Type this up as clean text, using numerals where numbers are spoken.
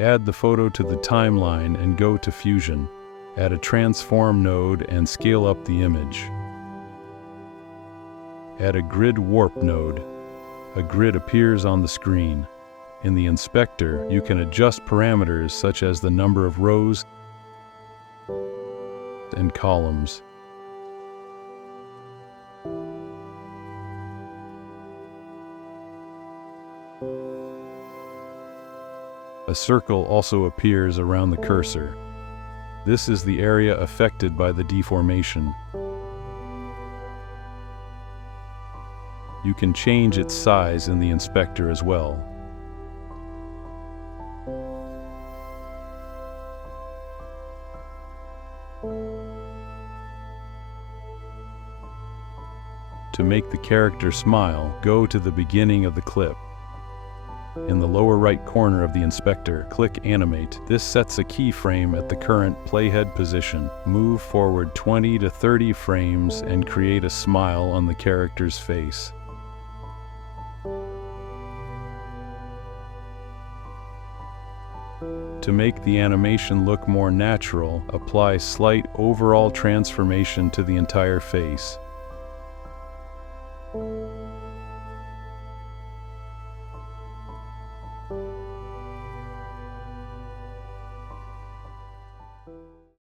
Add the photo to the timeline and go to Fusion. Add a transform node and scale up the image. Add a grid warp node. A grid appears on the screen. In the inspector, you can adjust parameters such as the number of rows and columns. A circle also appears around the cursor. This is the area affected by the deformation. You can change its size in the inspector as well. To make the character smile, go to the beginning of the clip. In the lower right corner of the inspector, click Animate. This sets a keyframe at the current playhead position. Move forward 20 to 30 frames and create a smile on the character's face. To make the animation look more natural, apply slight overall transformation to the entire face.